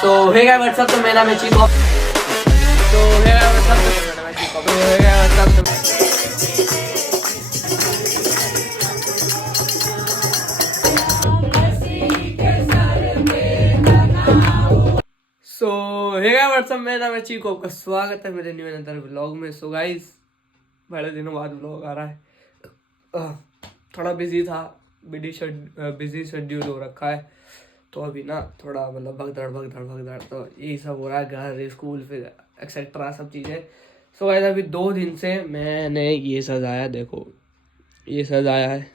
सो हे guys WhatsApp, तो मेरा नाम है चीको। तो हे गाइस व्हाट्सअप, तो मेरा नाम है चीको। तो hey guys what's up, hey guys what's up, मेरा नाम है चीको। आपका स्वागत है मेरे न्यू अनदर व्लॉग में। सो गाइस बड़े दिनों बाद व्लॉग आ रहा है। थोड़ा बिजी था, बिजी शेड्यूल हो रखा है, तो अभी ना थोड़ा मतलब भगदड़ तो यही सब हो रहा है, घर स्कूल फिर एक्सेट्रा सब चीज़ें। सो गाइस अभी 2 दिन से मैंने ये सजाया, देखो ये सजाया है,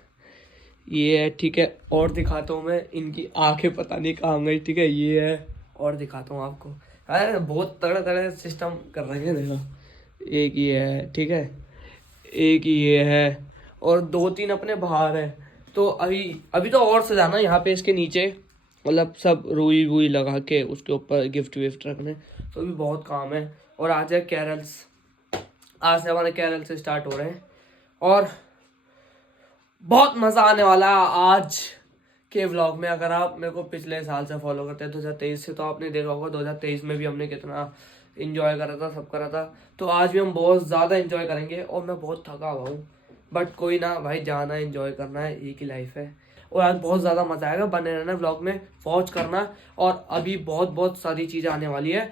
ये है, ठीक है। और दिखाता हूँ मैं, इनकी आंखें पता नहीं कहाँ गई, ठीक है। ये है, और दिखाता हूँ आपको। अरे बहुत तगड़ा तगड़ा सिस्टम कर रहे हैं, देखो। एक ये है, ठीक है, एक ये है, और 2-3 अपने बाहर है। तो अभी तो और सजाना यहाँ पे, इसके नीचे मतलब सब रुई वुई लगा के उसके ऊपर गिफ्ट विफ्ट रखने, तो अभी बहुत काम है। और आज है कैरल्स, आज से हमारे कैरल से स्टार्ट हो रहे हैं और बहुत मज़ा आने वाला है आज के व्लॉग में। अगर आप मेरे को पिछले साल से फॉलो करते हैं 2023 से, तो आपने देखा होगा 2023 में भी हमने कितना इन्जॉय करा था, सब करा था। तो आज भी हम बहुत ज़्यादा इन्जॉय करेंगे और मैं बहुत थका हुआ हूँ, बट कोई ना भाई, जाना इन्जॉय करना है, एक ही लाइफ है। और आज बहुत ज़्यादा मज़ा आएगा, बने रहना व्लॉग में, वॉच करना। और अभी बहुत सारी चीज़ें आने वाली है,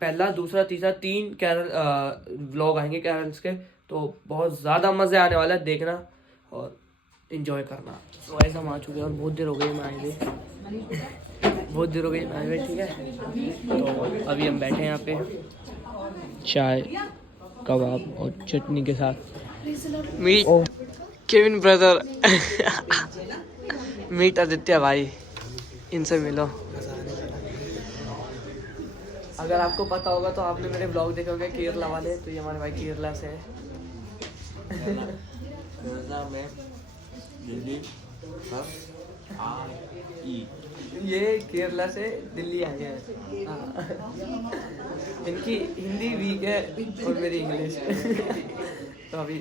पहला दूसरा तीसरा 3 कैरल व्लॉग आएंगे कैरल्स के, तो बहुत ज़्यादा मज़े आने वाला है, देखना और इन्जॉय करना। तो ऐसा हम आ चुके हैं और बहुत देर हो गई मैं आए हुए, बहुत देर हो गई मैं आए हुए, ठीक है। तो अभी हम बैठे हैं यहाँ पे चाय कबाब और चटनी के साथ। Meet Kevin brother meet Aditya भाई, इनसे मिलो। अगर आपको पता होगा तो आपने मेरे ब्लॉग देखे होंगे केरला वाले, तो ये हमारे भाई केरला से है। ये केरला से दिल्ली आए हैं। इनकी हिंदी वीक है और मेरी इंग्लिश। तो अभी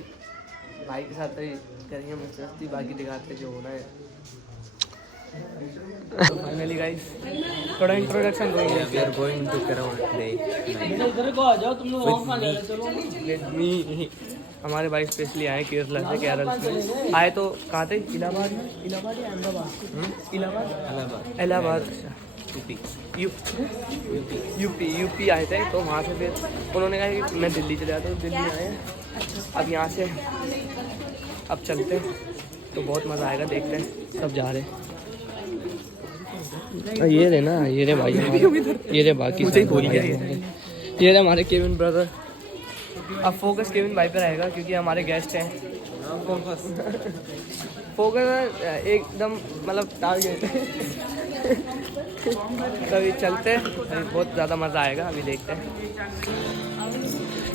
भाई के साथ करेंगे मस्ती, बाकी दिखाते जो होना है। तो फाइनली गाइस थोड़ा इंट्रोडक्शन देंगे। We are going to Kerala today. इधर को आ जाओ, तुम लोग और कहां जा रहे हो? चलो लेट मी। हमारे भाई स्पेशली आए केरला से, केरल से आए। तो कहाँ थे? इलाहाबाद में, इलाहाबाद या अहमदाबाद? इलाहाबाद, यूपी आए थे। तो वहाँ से फिर उन्होंने कहा कि मैं दिल्ली चले जाता हूँ, दिल्ली आए। अब यहाँ से अब चलते हैं, तो बहुत मज़ा आएगा, देखते हैं, सब जा रहे हैं। ये रे ना, ये रे भाई, ये रे बाकी ये रे हमारे केविन ब्रदर। अब फोकस केविन भाई पे रहेगा क्योंकि हमारे गेस्ट हैं। फोकस एकदम मतलब टारगेट। कभी चलते हैं, अभी बहुत ज़्यादा मज़ा आएगा, अभी देखते हैं।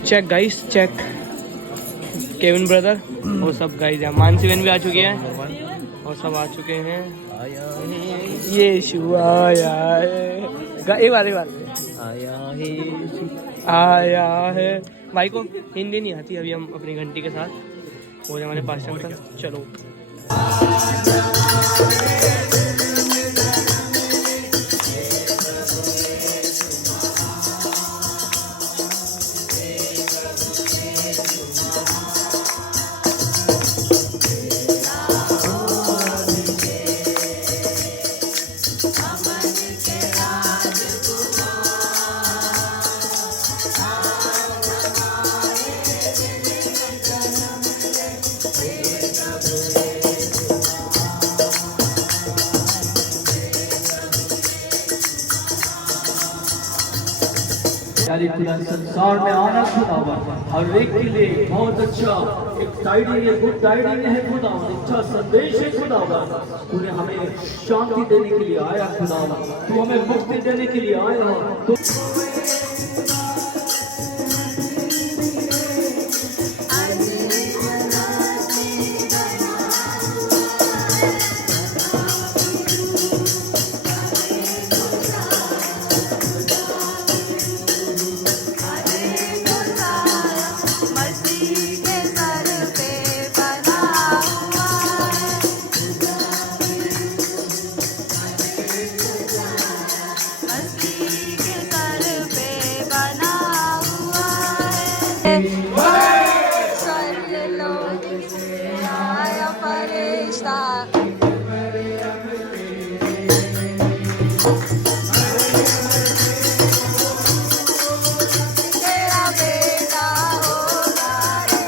Check guys, check Kevin brother और सब गाइस। मानसी बहन भी आ चुकी है और सब आ चुके हैं। ये शु आया है, एक बार आया है। भाई को हिंदी नहीं आती, अभी हम अपनी घंटी के साथ हो जाए हमारे पास तक। चलो खुदा संसार में आना खुदा हर एक के लिए बहुत अच्छा एक टाइटल है, गुड टाइटल है खुदा, अच्छा संदेश है खुदा। तूने हमें शांति देने के लिए आया खुदा, तू हमें मुक्ति देने के लिए आया। तो मस्ती प्रतीक सर पे बना हुआ है। स्वर्ग लोक से आया फरिश्ता, तेरा बेटा होगा रे।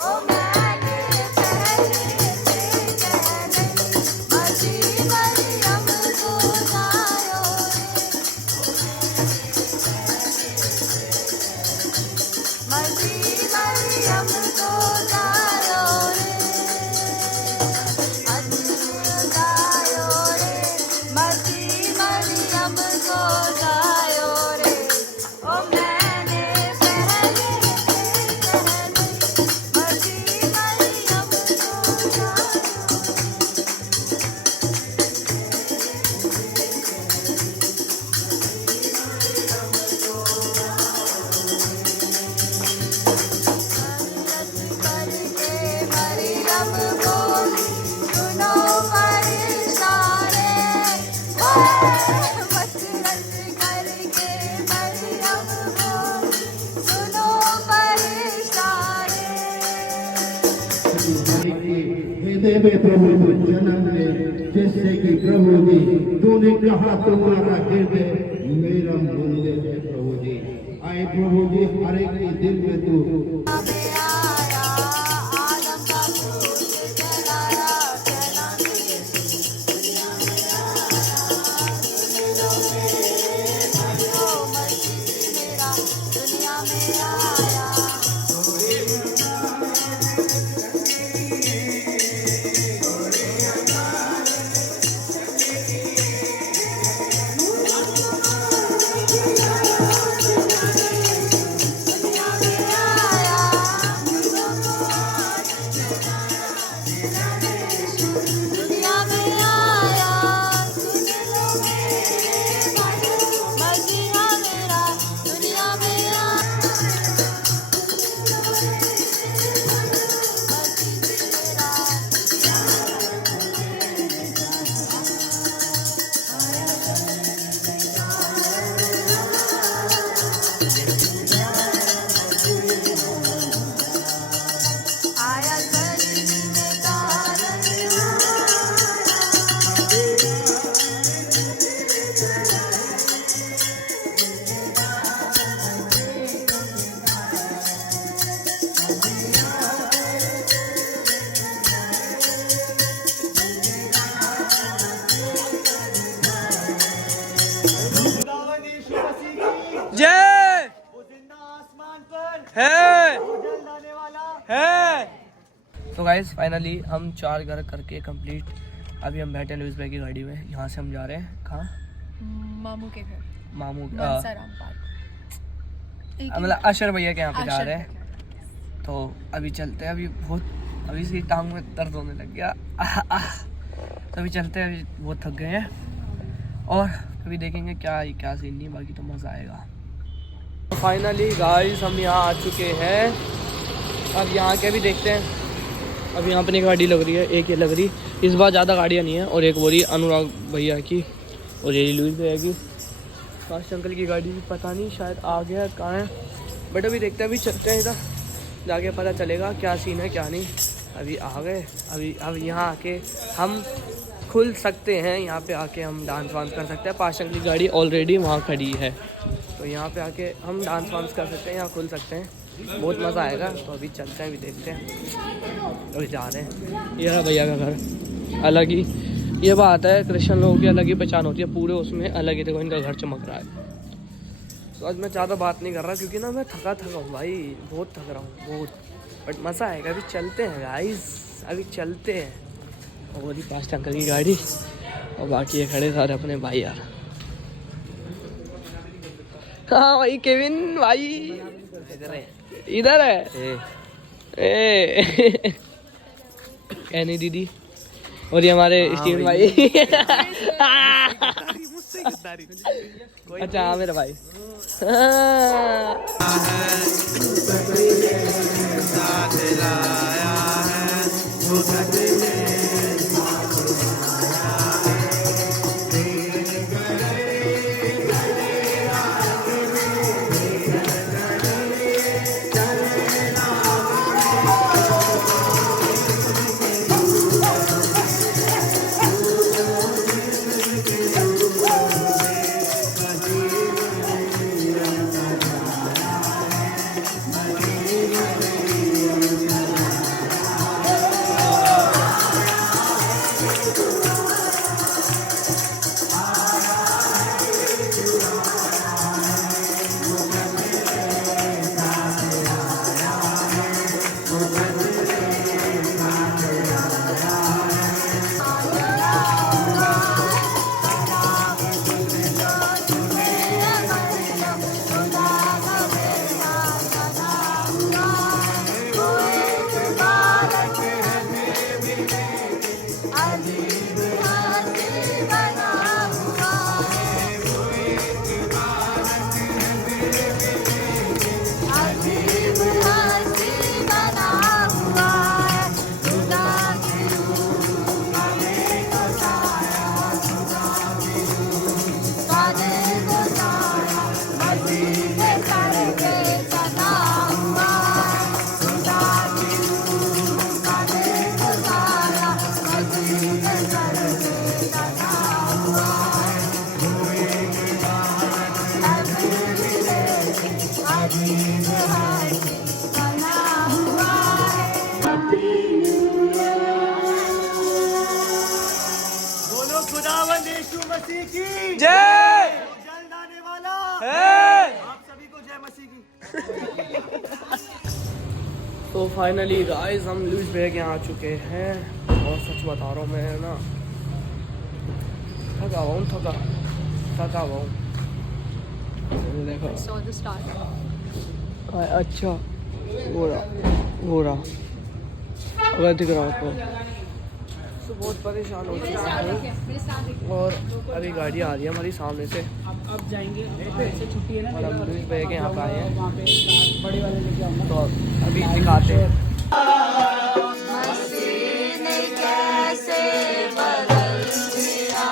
ओ मैंने पहले से कहने, मसीह मरियम को जायो रे। मसीह मरियम को जायो रे। जायो रे, मसीह मरियम को जायो रे। ओ मैंने पहले से कहने, मसीह मरियम को जायो। करके मरियम को सुनो फरिश्ता रे। मसरत करके मरियम को सुनो फरिश्ता रे। हृदय में प्रभु को जन्म दे, जैसे कि प्रभु जी तूने कहा तुम्हारा हृदय मेरा मंदिर है प्रभु जी। आए प्रभु जी हर एक के दिल में तू में आया, आदम का दूध जलाया, कहना दुनिया में आया, ओ मसीह मेरा दुनिया में आया। दुनिया में आया, दुनिया में आया, सुन लो मेरे भाई, मसीहा मेरा दुनिया में आया। आया जल्दी में तारन खुदावंद यीशु मसीह की जय वो जिंदा आसमान पर है जल्द आने वाला है। तो गाइस फाइनली हम 4 घर करके कंप्लीट। अभी हम बैठे हैं लुइस भाई की गाड़ी में। यहाँ से हम जा रहे हैं कहाँ? मामू के घर, मामू मनसाराम पार्क। मतलब अशर भैया के यहाँ पे जा अशर रहे हैं। तो अभी चलते हैं। अभी से टांग में दर्द होने लग गया। तो अभी चलते हैं। अभी बहुत थक गए हैं और अभी देखेंगे क्या सीन नहीं, बाकी तो मज़ा आएगा। तो फाइनली गाइस हम यहाँ आ चुके हैं। अब यहाँ के भी देखते हैं। अब यहाँ पे एक गाड़ी लग रही है, एक ये लग रही। इस बार ज़्यादा गाड़ियाँ नहीं है और एक वो रही अनुराग भैया की और ये लुइस भैया की। काश अंकल की गाड़ी भी पता नहीं, शायद आ गया कहाँ है, बट अभी देखते हैं। अभी चलते हैं इधर, जाके पता चलेगा क्या सीन है क्या नहीं। अभी आ गए। अब यहाँ आके हम खुल सकते हैं। यहाँ पे आके हम डांस वांस कर सकते हैं। पाश अंकल की गाड़ी ऑलरेडी वहाँ खड़ी है, तो यहाँ पे आके हम डांस वांस कर सकते हैं, यहाँ खुल सकते हैं। बहुत मज़ा आएगा। तो अभी चलते हैं, अभी देखते हैं। अभी जा रहे हैं। ये रहा भैया का घर। अलग ही ये बात है, क्रिश्चियन लोगों की अलग ही पहचान होती है, पूरे उसमें अलग ही। देखो इनका घर चमक रहा है। तो आज मैं ज़्यादा बात नहीं कर रहा क्योंकि ना मैं थका हूँ भाई, बहुत थक रहा हूँ बहुत। बट मज़ा आएगा। अभी चलते हैं गाइस, अभी चलते हैं। और ही पास्ट अंकल की गाड़ी और बाकी ये खड़े सारे अपने भाई यार। हाँ भाई केविन भाई इधर है। ए एनी दीदी और ये हमारे स्टीवन भाई। अच्छा हाँ मेरा भाई। अजीब हर्ष बना हुआ बोलो खुदावंद यीशु मसीह की जय जल्द आने वाला है। आप सभी को जय मसीह की। तो फाइनली गाइस हम लुइस भैया के यहाँ आ चुके हैं और सच बता रहा हूँ मैं ना थका हुआ हूँ थका हुआ हूँ। देखो saw the start अच्छा हो रहा अगर दिख रहा हो तो बहुत परेशान हो चुका हूँ और अभी गाड़ी आ रही है हमारी सामने से। अब जाएंगे ऐसे छुट्टी है ना और हम लुइस भैया के यहाँ पे आए हैं वहाँ पे कार बड़े वाले लेके आऊंगा तो अभी दिखाते हैं। मसीह ने कैसे बदल दिया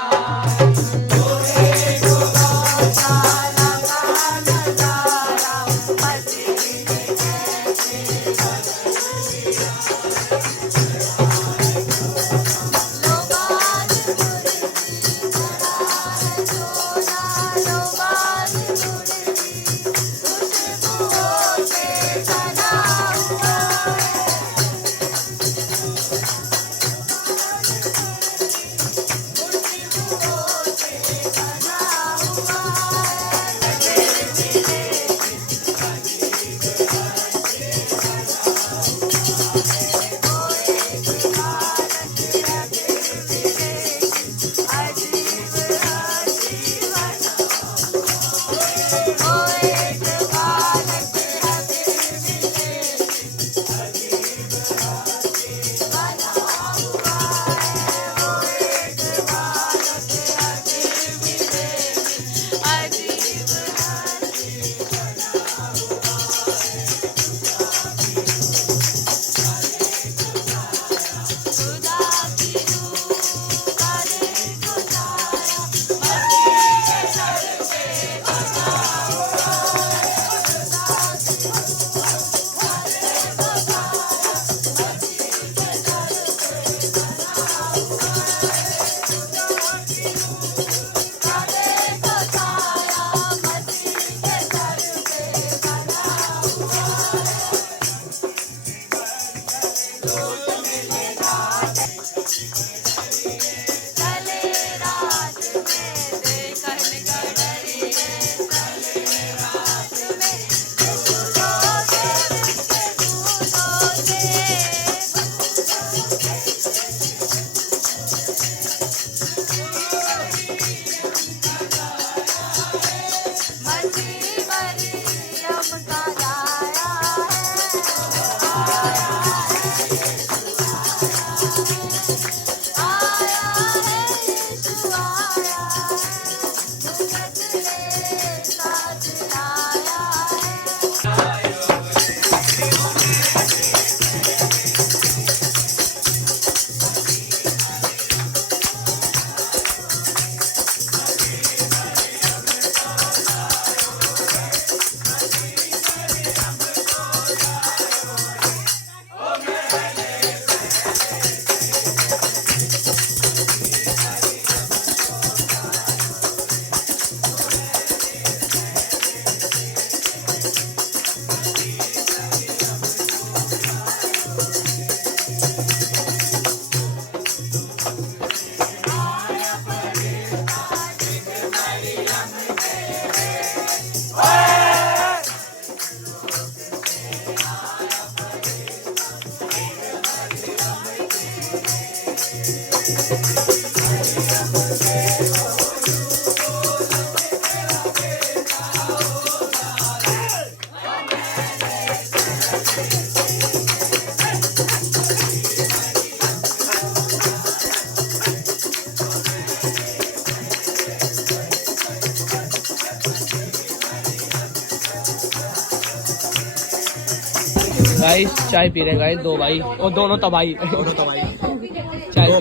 गाइस चाय पी रहे हैं गाइस दो भाई और दोनों तबाही चाय दो पी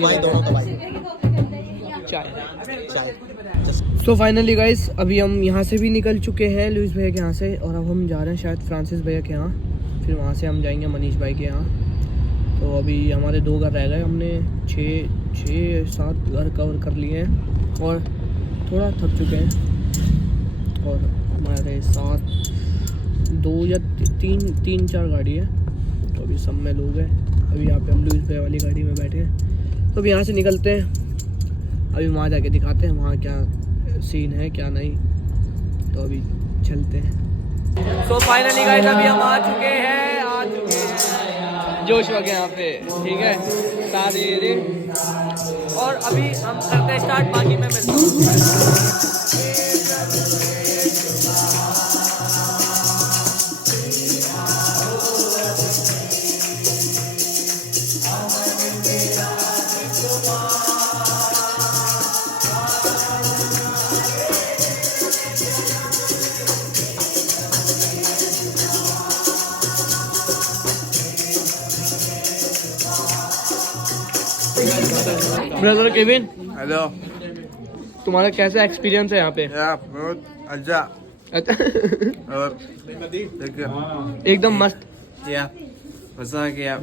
भाई रहे दोनों तो भाई हैं। चाय चाय सो फाइनली गाइस अभी हम यहाँ से भी निकल चुके हैं लुइस भैया के यहाँ से और अब हम जा रहे हैं शायद फ्रांसिस भैया के यहाँ, फिर वहाँ से हम जाएंगे मनीष भाई के यहाँ। तो अभी हमारे 2 घर रह गए, हमने 6-7 घर कवर कर लिए हैं और थोड़ा थक चुके हैं। और हमारे साथ 2 या 3-4 गाड़ी है। तो अभी सब में लोग हैं। अभी यहाँ पे हम लुइस भाई वाली गाड़ी में बैठे हैं। तो अभी यहाँ से निकलते हैं, अभी वहाँ जाके दिखाते हैं वहाँ क्या सीन है क्या नहीं। तो अभी चलते हैं। तो फाइनली गाइस अभी हम आ चुके हैं जोश वगैरह यहाँ पे, ठीक है सारे। और अभी हम करते हैं स्टार्ट, बाकी मैं मिलता हूँ। ब्रदर केविन, हेलो तुम्हारा कैसा एक्सपीरियंस है यहाँ पे? यार बहुत अच्छा और एकदम मस्त। या मजा आ गया।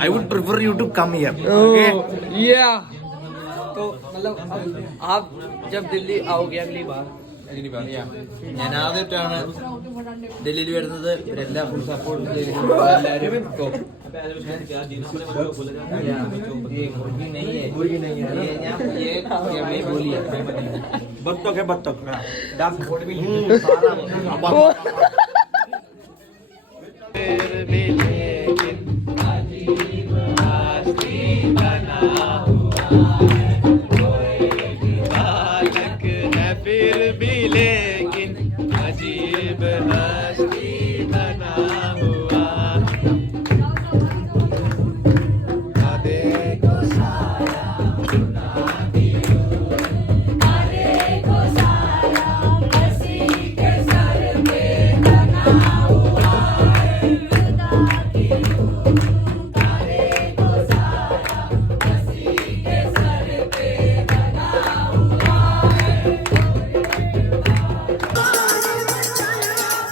I would prefer you to come here. या तो मतलब अब आप जब दिल्ली आओगे अगली बार, ഞാൻ ആദ്യമായിട്ടാണ് ഡൽഹിയിൽ വരുന്നത്. ഇവരെല്ലാം ഫുൾ സപ്പോർട്ട് എല്ലാവരും बत्तख है बत्तख डक फिर भी लेकिन अजीब हस्ती बना हुआ।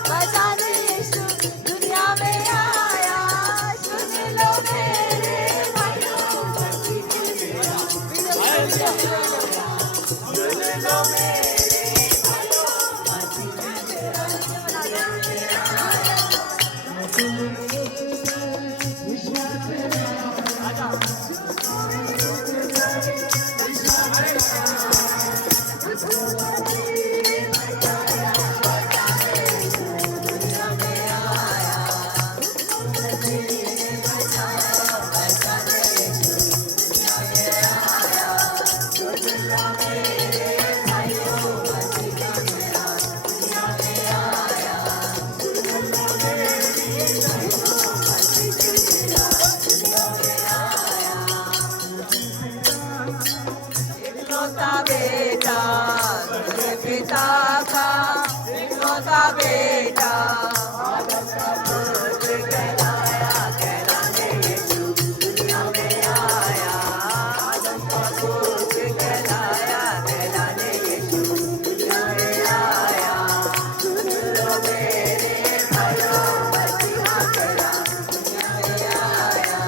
बजाने यीशु दुनिया में आया, सुन लो मेरे भाइयों, सुन लो मेरे इकलौता बेटा मेरे पिता का, इकलौता बेटा कहलाया, कहलाने यीशु दुनिया में आया। आदम का पुत्र कहलाया, कहलाने यीशु दुनिया में आया। सुन लो मेरे भाइयों, मसीहा खड़ा दुनिया में आया।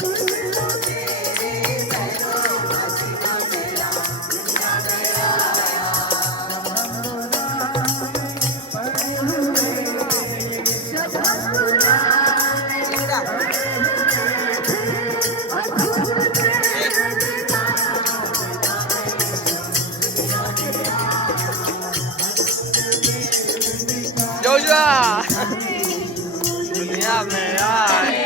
सुन लो मेरे बहनों, मसीहा खड़ा दुनिया में आया। जोशुआ दुनिया में आए।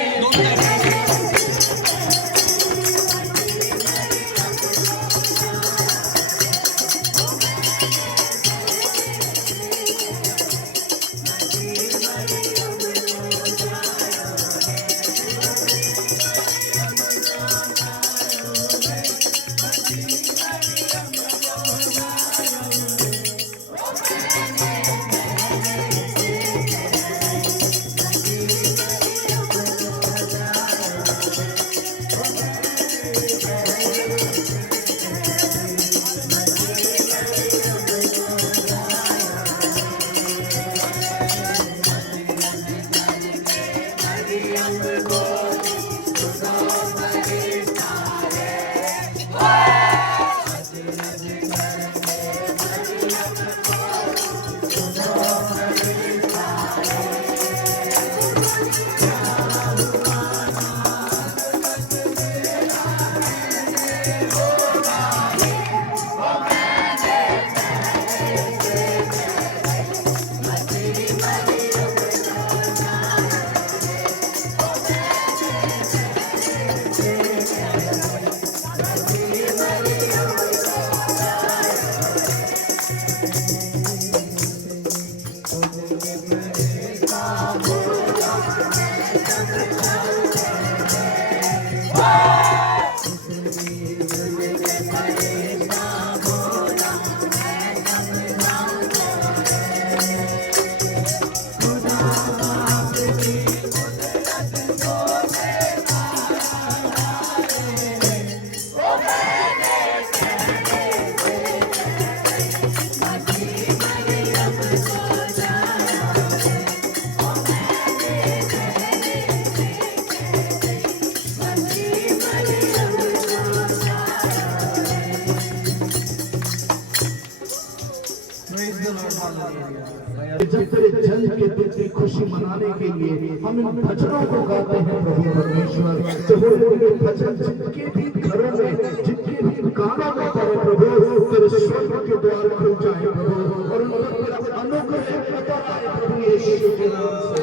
जब तेरे जल के दिन की खुशी मनाने के लिए हम इन भजनों को गाते हैं प्रभु परमेश्वर। जो तेरे भजन जिनके भी घरों में जिनके भी कानों में पड़े प्रभु, तेरे स्वर्ग के द्वार खुल जाए प्रभु और उन पर तेरा अनुग्रह कतर आए प्रभु यीशु के नाम से।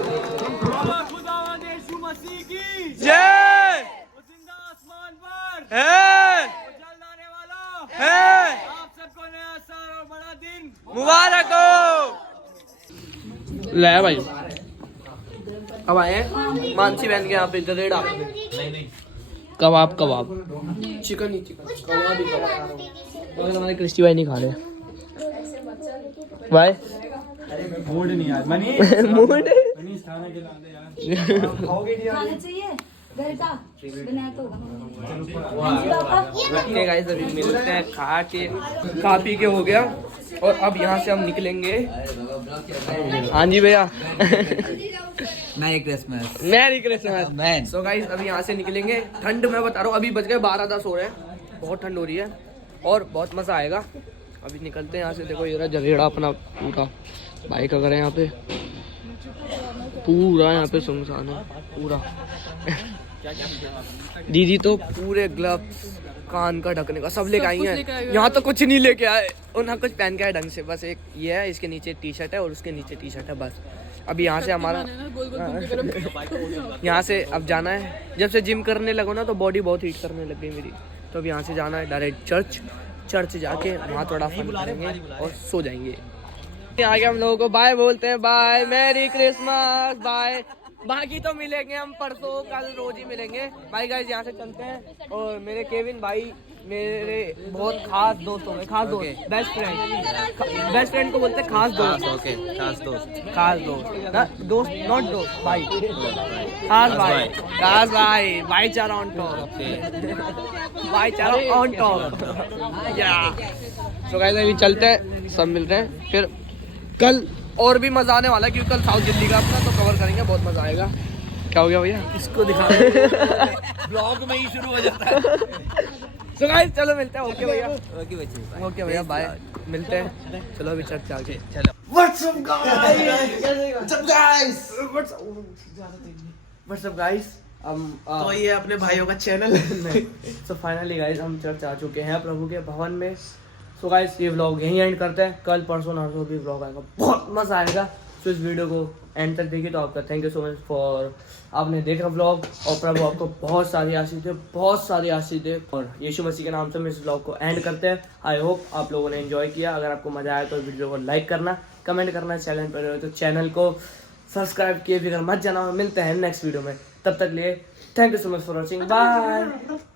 खुदावंद यीशु मसीह की जय वो जिंदा आसमान पर है जल आने वाला है। आप सबको नया साल और बड़ा दिन मुबारक हो। ले भाई अब आए मानसी बहन के यहाँ पे गधेड़ा कबाब चिकन ही चिकन कबाब ही कबाब। और हमारे क्रिस्टी भाई नहीं खा रहे भाई। मूड नहीं यार मनी मूड मनी खाना खिला दे यार खाओगे नहीं खाना चाहिए घर का बनाया तो ओके गाइस अभी मिलते हैं खा पी के हो गया और अब यहाँ से हम निकलेंगे। हाँ जी भैया merry Christmas merry Christmas man. So guys अभी यहाँ से निकलेंगे। ठंड मैं बता रहा हूँ, अभी बज गए 12-10 हो रहे हैं, बहुत ठंड हो रही है और बहुत मज़ा आएगा। अभी निकलते हैं यहाँ से। देखो ये रहा जरेड़ा अपना पूरा बाइक अगर है यहाँ पे, पूरा यहाँ पे सुनसान है पूरा। दीदी तो पूरे ग्लव्स कान का ढकने का सब लेके आई हैं। यहाँ तो कुछ नहीं लेके आए और ना कुछ पहन के आए ढंग से। बस एक ये है, इसके नीचे टी शर्ट है और उसके नीचे टी शर्ट है बस। अभी यहाँ से हमारा यहाँ से अब जाना है। जब से जिम करने लगो ना तो बॉडी बहुत हीट करने लग गई मेरी, तो अब यहाँ से जाना है डायरेक्ट चर्च जाके वहाँ थोड़ा फन करेंगे और सो जाएंगे। आगे हम लोगों को बाय बोलते हैं, बाय मैरी क्रिसमस बाय। बाकी तो मिलेंगे हम परसों कल रोज ही मिलेंगे। भाई गाइस यहाँ से चलते हैं। और मेरे केविन भाई मेरे बहुत खास दोस्त होंगे, खास दोस्त बेस्ट फ्रेंड को बोलते हैं खास दोस्त। ओके खास दोस्त नॉट दोस्त भाई, खास भाई भाईचारा ऑन टॉप, भाईचारा ऑन टॉप या। तो गाइस अभी चलते हैं, सब मिलते हैं फिर कल। और भी मजा आने वाला है क्योंकि कल साउथ दिल्ली का अपना तो कवर करेंगे, बहुत मजा आएगा। क्या हो गया भैया? इसको दिखा ब्लॉग में ही शुरू हो जाता है। सो गाइस चलो मिलते हैं। ओके भैया, ओके बच्चे, ओके भैया बाय, मिलते हैं। चलो अभी चर्च आगे। चलो। व्हाट्स अप गाइस तो ये अपने भाइयों का चैनल सो फाइनली गाइस हम चर्च आ चुके हैं प्रभु के भवन में। सो गाइस ये व्लॉग यहीं एंड करते हैं। कल परसों नरसों भी व्लॉग आएगा, बहुत मजा आएगा। तो इस वीडियो को एंड तक देखिए तो आपका thank you so much for आपने देखा व्लॉग। और प्रभु आपको बहुत सारी आशीष दे और यीशु मसीह के नाम से हम इस व्लॉग को एंड करते हैं। आई होप आप लोगों ने एंजॉय किया। अगर आपको मजा आया तो वीडियो को लाइक करना, कमेंट करना, चैनल पर हो तो चैनल को सब्सक्राइब किए बिना मत जाना। मिलते हैं नेक्स्ट वीडियो में, तब तक लिए thank you so much for watching, bye.